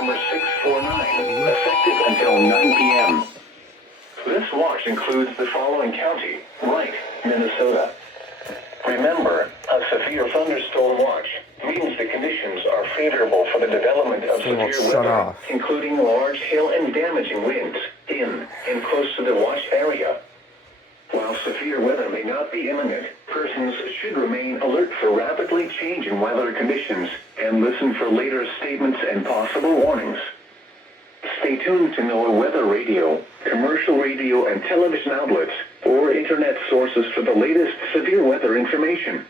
number 649, effective until 9 p.m. This watch includes the following county: Wright, Minnesota. Remember, a severe thunderstorm watch means the conditions are favorable for the development of severe weather, including large hail and damaging winds in and close to the watch area. While severe weather may not be imminent, persons should remain alert for rapidly changing weather conditions and listen for later statements and possible warnings. Stay tuned to NOAA weather radio, commercial radio and television outlets, or internet sources for the latest severe weather information.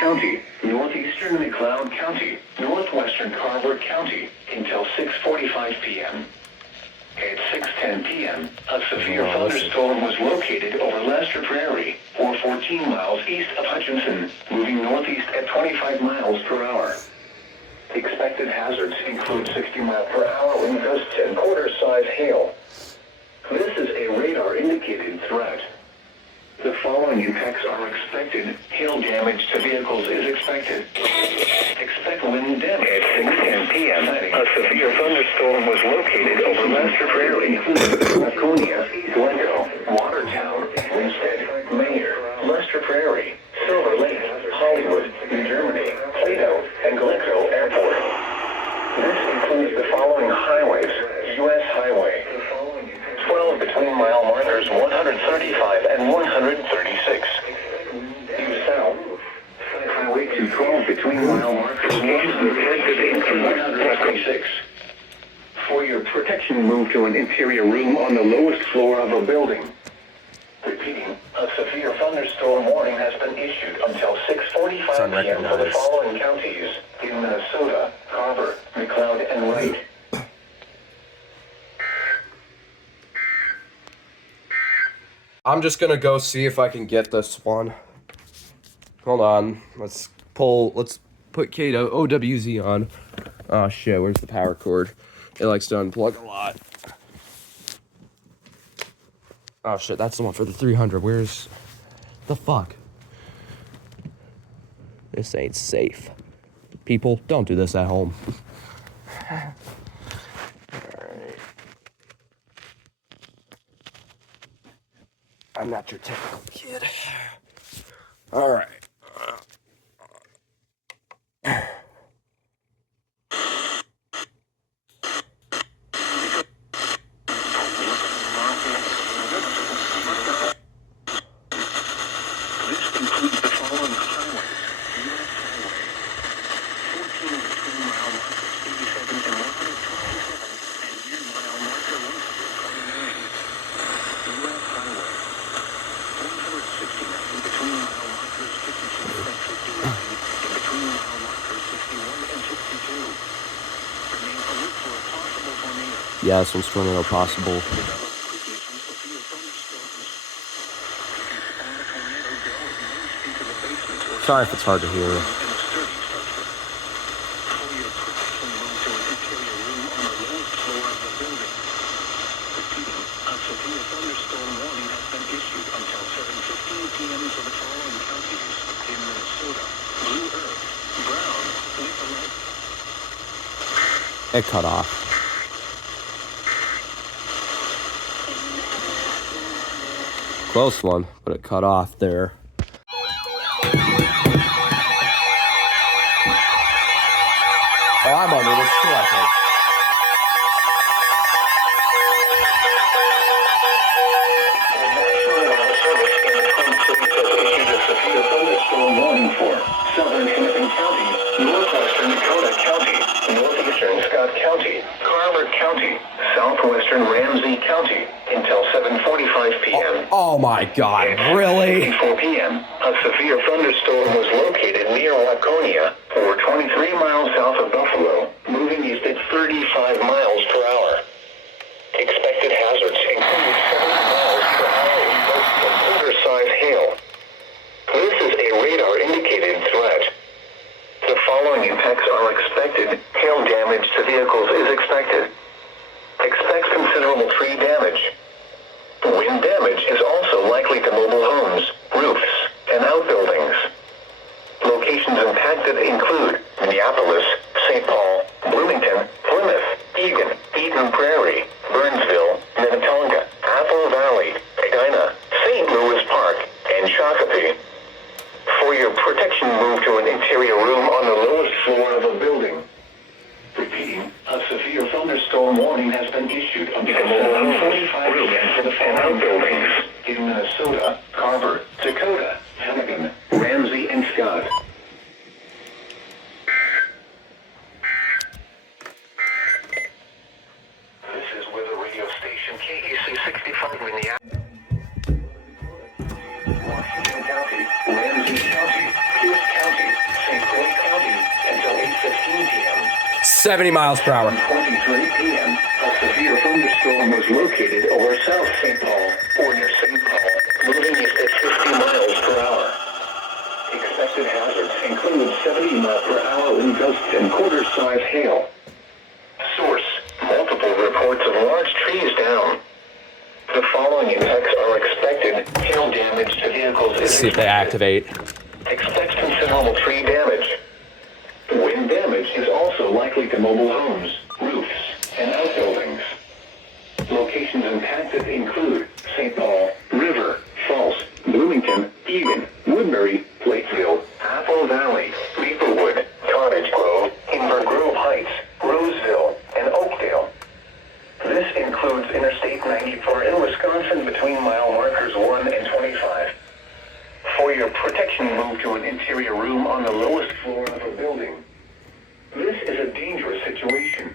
County, Northeastern McLeod County, Northwestern County until 6:45 p.m. At 6:10 p.m., a severe thunderstorm was located over Lester Prairie, or 14 miles east of Hutchinson, moving northeast at 25 miles per hour. Expected hazards include 60 mile per hour wind gusts and quarter-size hail. This is a radar-indicated threat. The following impacts are expected. Hail damage to vehicles is expected. Expect wind damage at 10 p.m. A severe thunderstorm was located over Lester Prairie, Laconia, Glendo, Watertown, Winstead, Mayer, Lester Prairie, Silver Lake, Hollywood, New Germany, Plato, and Glendo Airport. This includes the following highways: U.S. Highway 12 between mile markers 135 and 136. Due south, Highway 212 between mile markers 136 and 126. For your protection, move to an interior room on the lowest floor of a building. Repeating, a severe thunderstorm warning has been issued until 6:45 p.m. for the following counties in Minnesota: Carver, McLeod, and Wright. I'm just gonna go see if I can get this one. Hold on. Let's put Kato OWZ on. Oh shit, where's the power cord? It likes to unplug a lot. Oh shit, that's the one for the 300. Where's the fuck? This ain't safe. People, don't do this at home. Alright. I'm not your typical kid. Alright. Yes, and tornado possible. Sorry if it's hard to hear. It cut off. Close one, but it cut off there. Oh, I'm under this too, I think. Thunderstorm warning for southern Hennepin County, northwestern Dakota County, northeastern Scott County, Carver County, southwestern Ramsey County until 7:45 p.m. Oh my God, really? At 4 p.m., a severe thunderstorm was located near Waconia, or 23 miles south of Buffalo, moving east at 35 miles per hour. Expected hazards include 70 miles per hour in gusts and quarter-size hail. This is a radar-indicated threat. The following impacts are expected. Hail damage to vehicles is expected. Expect considerable tree damage. Wind damage is also likely to mobile homes, roofs, and outbuildings. Locations impacted include Minneapolis, St. Paul, Bloomington, Plymouth, Eagan, Eden Prairie, Burnsville, Minnetonka, Apple Valley, Edina, St. Louis Park, and Shakopee. For your protection, move to an interior room on the lowest floor of a building. Repeating, a severe thunderstorm warning has been issued until 7:45 p.m. for the following buildings in Minnesota, Carver, Dakota, Hennepin, Ramsey, and Scott. This is weather radio station KEC 65 Minneapolis. Washington County, Ramsey County, Pierce County, St. Croix County until 8:15 p.m. 70 miles per hour. 23 p.m., a severe thunderstorm was located over South St. Paul, or near St. Paul, moving east at 50 miles per hour. Expected hazards include 70 miles per hour wind gusts and quarter-size hail. Source: multiple reports of large trees down. The following impacts are expected. Hail damage to vehicles is See if they activate. Expect considerable tree damage. Wind damage is also likely to mobile homes, roofs, and outbuildings. Locations impacted include St. Paul, River, Falls, Bloomington, Eagan, Woodbury, Lakeville, Apple Valley, Maplewood, Cottage Grove, Inver Grove Heights, Roseville, and Oakdale. This includes Interstate 94 in Wisconsin between mile markers 1 and 25. For your protection, move to an interior room on the lowest floor of a building. This is a dangerous situation.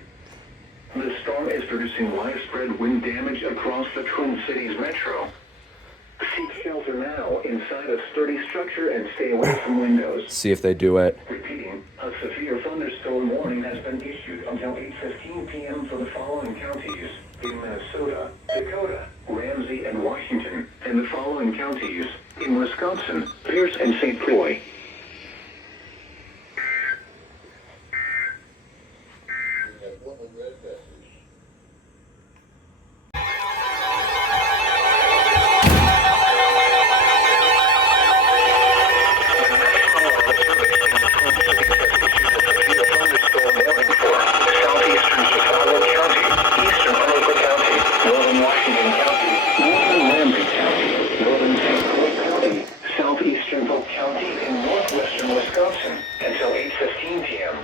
The storm is producing widespread wind damage across the Twin Cities metro. Seek shelter now inside a sturdy structure and stay away from windows. See if they do it. Repeating, a severe thunderstorm warning has been issued until 8:15 p.m. for the following counties in Minnesota, Dakota, Ramsey, and Washington, and the following counties in Wisconsin, Pierce, and St. Croix. Southeastern Polk County in northwestern Wisconsin until 8:15 p.m.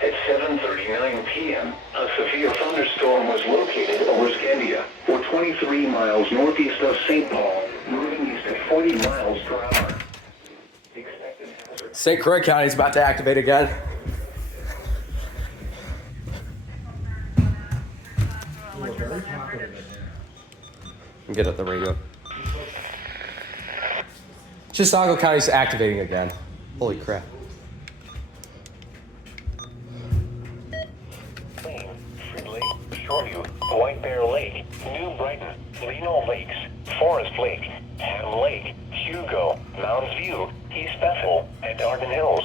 At 7:39 p.m., a severe thunderstorm was located over Scandia, or 23 miles northeast of St. Paul, moving east at 40 miles per hour. Expected hazard. St. Croix County is about to activate again. Get at the radio. Chisago County's activating again. Holy crap. Clean, friendly, assure you Bear Lake, New Brighton, Leno Lakes, Forest Lake, Ham Lake, Hugo, Mounds View, East Bethel, and Arden Hills.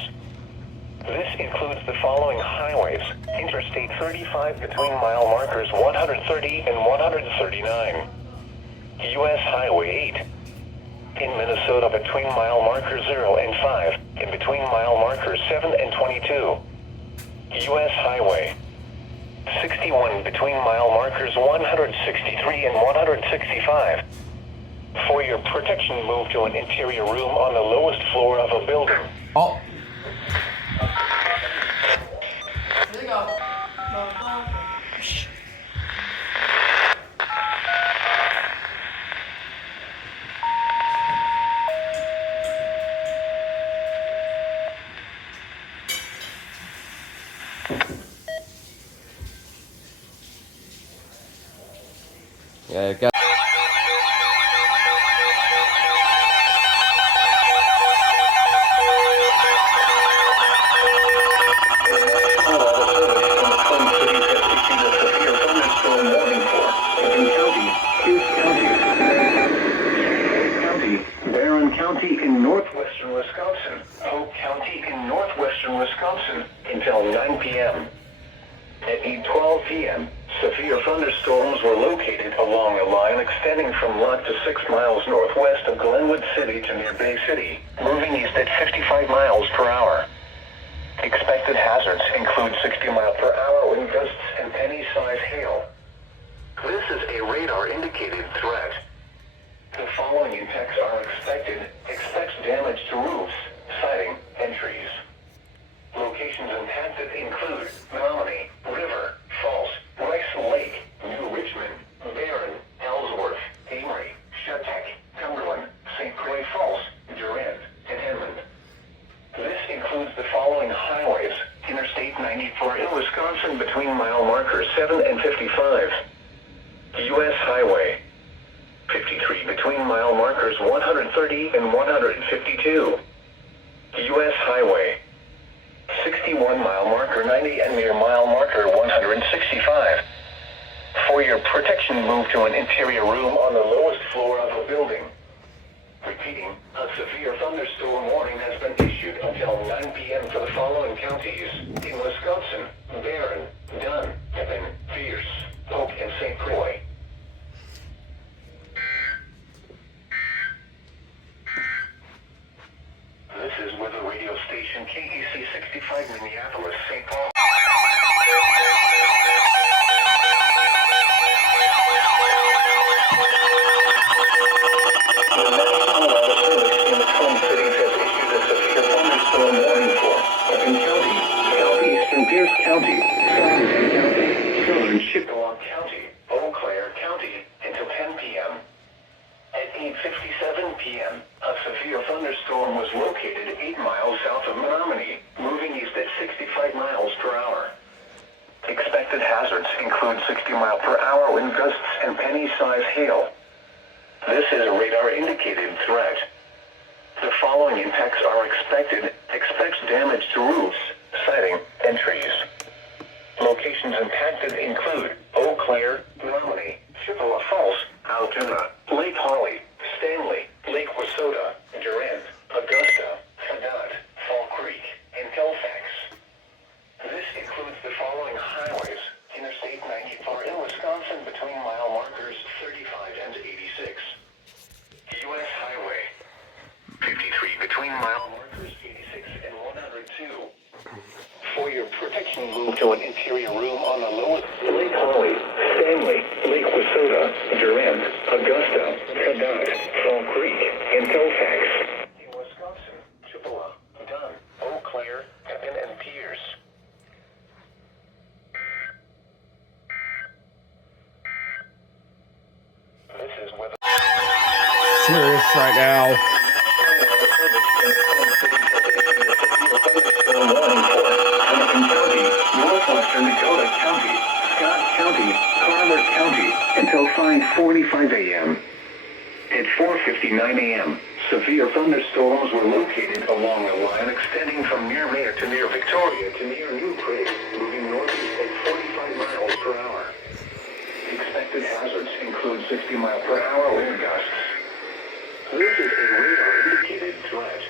This includes the following highways: Interstate 35 between mile markers 130 and 139. U.S. Highway 8. In Minnesota between mile markers 0 and 5, and between mile markers 7 and 22. U.S. Highway 61 between mile markers 163 and 165. For your protection, move to an interior room on the lowest floor of a building. Oh. Here we go. Yeah, got. County in Northwestern Wisconsin, Polk County in Northwestern Wisconsin until 9 p.m. At 8:12 p.m., severe thunderstorms were located along a line extending from Lott to 6 miles northwest of Glenwood City to near Bay City, moving east at 55 miles per hour. Expected hazards include 60 mile per hour wind gusts and penny-sized hail. This is a radar-indicated threat. The following impacts are expected. Expect damage to roofs, siding, and trees. Locations impacted include Menominee, River, Falls, Rice Lake, New Richmond, Barron, Ellsworth, Amory, Shattuck, Cumberland, St. Croix Falls, Durant, and Edmond. This includes the following highways: Interstate 94 in Wisconsin between mile markers 7 and 55. U.S. Highway 53 between mile markers 130 and 152. U.S. Highway 61 mile marker 90 and near mile marker 165. For your protection, move to an interior room on the lowest floor of a building. Repeating, a severe thunderstorm warning has been issued until 9 p.m. for the following counties: in Wisconsin, Barron, Dunn, Pepin, Pierce, Polk, and St. Croix. This is weather radio station KEC 65 Minneapolis, St. Paul. The National Weather Service in the Twin Cities has issued a severe thunderstorm warning for Pepin County, southeastern Pierce County, southern County, southern Chippewa County, Eau Claire County until 10 p.m. At 8:57 p.m., a severe thunderstorm was located 8 miles south of Menominee, moving east at 65 miles per hour. Expected hazards include 60 mile per hour wind gusts and penny-sized hail. This is a radar-indicated threat. The following impacts are expected. Expect damage to roofs, siding, and trees. Locations impacted include Eau Claire, Menominee, Chippewa Falls, Altoona, Lake Holly, Stanley, Lake Wissota, Durant, Augusta, Fadot, Fall Creek, and Halifax. This includes the following highways: Interstate 94 in Wisconsin between mile markers 35 and 86. U.S. Highway 53 between mile markers 86 and 102. For your protection, move to an interior room on the lowest Lake Holly, Stanley, Lake Wissota, Durant, Augusta, Fadot, Fall Creek, and Halifax. In Wisconsin, Chippewa, Dunn, Eau Claire, Pepin, and Pierce. This is weather. Serious right now. Northwestern Dakota County, Scott County, Carver County, until 5:45 a.m. At 4:59 a.m., severe thunderstorms were located along a line extending from near Mayor to near Victoria to near New Prague, moving northeast at 45 miles per hour. Expect Expected hazards include 60-mile-per-hour wind gusts. This is a radar-indicated threat.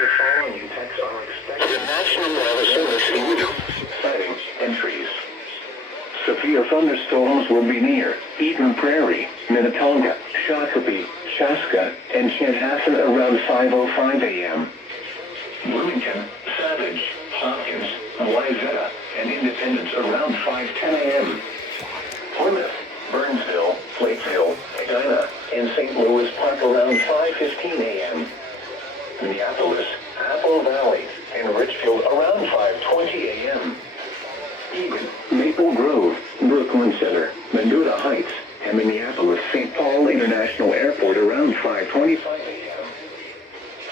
The following impacts are expected. The National Weather Service includes sightings and trees. Severe thunderstorms will be near Eden Prairie, Minnetonka, Shakopee, Chaska, and Chanhassen around 5:05 a.m. Bloomington, Savage, Hopkins, Wayzata, and Independence around 5:10 a.m. Plymouth, Burnsville, Lakeville, Edina, and St. Louis Park around 5:15 a.m. Minneapolis, Apple Valley, and Richfield around 5:20 a.m. Eagan, Maple Grove, Brooklyn Center, Mendota Heights, and Minneapolis-St. Paul International Airport around 5:25 a.m.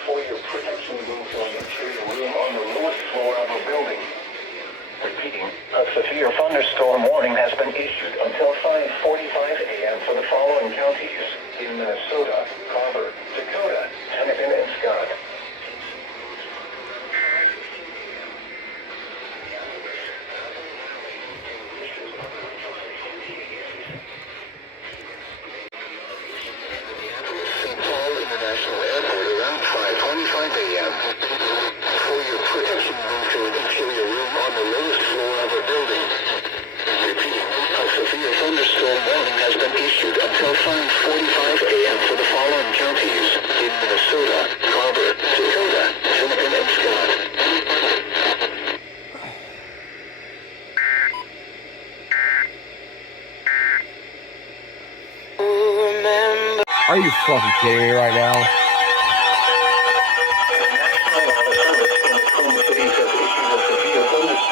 For your protection, move to an interior room on the lowest floor of a building. Repeating, a severe thunderstorm warning has been issued until 5:45 a.m. for the following counties in Minnesota, Carver, Dakota, Hennepin, and Scott. St. Paul International Airport around 5:25 a.m. For your protection, move to an interior room on the lowest floor of a building. Repeating, a severe thunderstorm warning has been issued until 5:45 a.m. for the following counties in Minnesota, Carver, Dakota, Hennepin, and Scott. Are you fucking kidding me right now?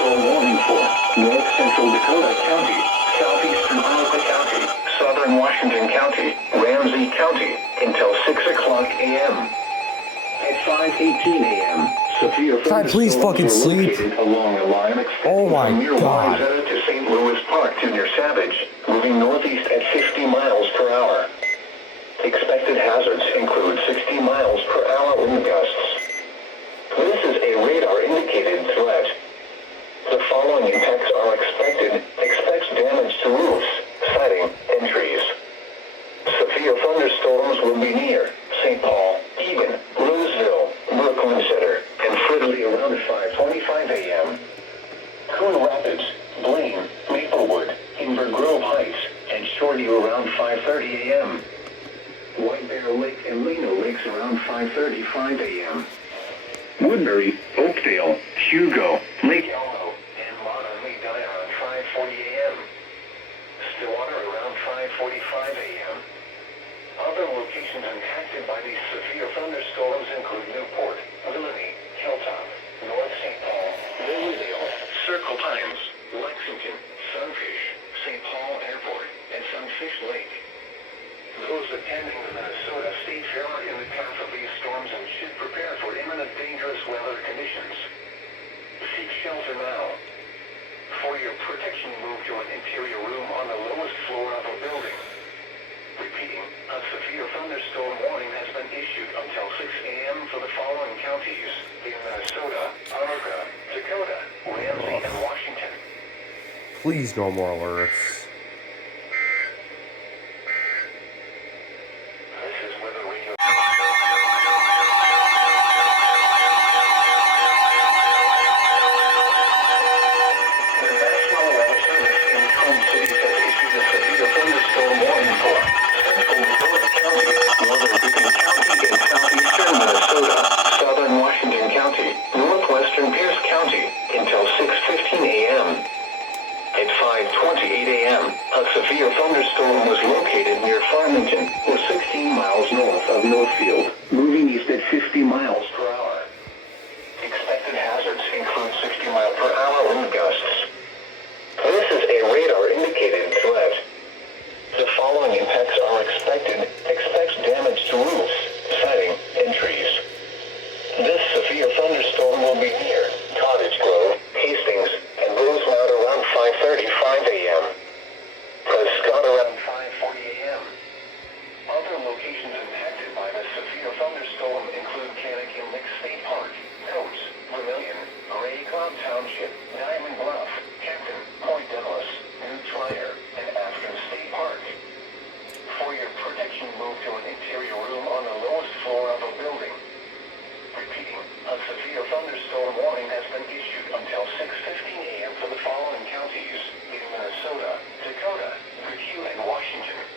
Warning for North Central Dakota County, Southeastern Iowa County, Southern Washington County, Ramsey County, until 6 o'clock a.m. At 5:18 a.m., severe Can I please fucking thunderstorms were sleep? located along a line extending Oh my from near God. Wayzata to St. Louis Park to near Savage, moving northeast at 50 miles per hour. Expected hazards include 60 miles per hour wind gusts. This is a radar-indicated threat. The following impacts are expected. Expects damage to roofs, siding, and trees. Severe thunderstorms will be near St. Paul, Eagan, Roseville, Brooklyn Center, and Fridley around 5:25 a.m. Coon Rapids, Blaine, Maplewood, Inver Grove Heights, and Shoreview around 5:30 a.m. White Bear Lake and Leno Lakes around 5:35 a.m. Woodbury, Oakdale, Hugo, Lake Elmo, and Modern Lake Dye around 5:40 a.m. Stillwater around 5:45 a.m. Other locations impacted by these severe thunderstorms include Newport, Villainy, Hilltop, North St. Paul, Lilydale, Circle Pines, Lexington, Sunfish, St. Paul Airport, and Sunfish Lake. Those attending the Minnesota State Fair are in the path of these storms and should prepare for imminent dangerous weather conditions. Seek shelter now. For your protection, move to an interior room on the lowest floor of a building. Repeating, a severe thunderstorm warning has been issued until 6 a.m. for the following counties in Minnesota, Iowa, Dakota, Ramsey, and Washington. Please no more alerts. This is Weather Radio. The National Weather Service in the Twin Cities has issued a severe thunderstorm warning for Central Dakota County, Northern Beacon County, and southeastern Minnesota, southern Washington County, northwestern Pierce County, until 6:15 a.m. At 5:28 a.m., a severe thunderstorm was located near Farmington, or 16 miles north of Northfield, moving east at 50 miles per hour. Expected hazards include 60-mile-per-hour wind gusts. This is a radar-indicated threat. The following impacts are expected. Expects damage to roofs, siding, and trees. This severe thunderstorm will be near Cottage Grove, Hastings, and Rosemount around 5:35 a.m. Prescott around 5:40 a.m. Other locations impacted by the severe thunderstorm include Cannakin Lake State Park, Coates, Vermillion, Gray Cloud Township, Diamond Bluff, Captain, Point Dallas, New Trier, and Aspen State protection moved to an interior room on the lowest floor of a building. Repeating, a severe thunderstorm warning has been issued until 6:15 a.m. for the following counties in Minnesota, Dakota, Ridgeview, and Washington.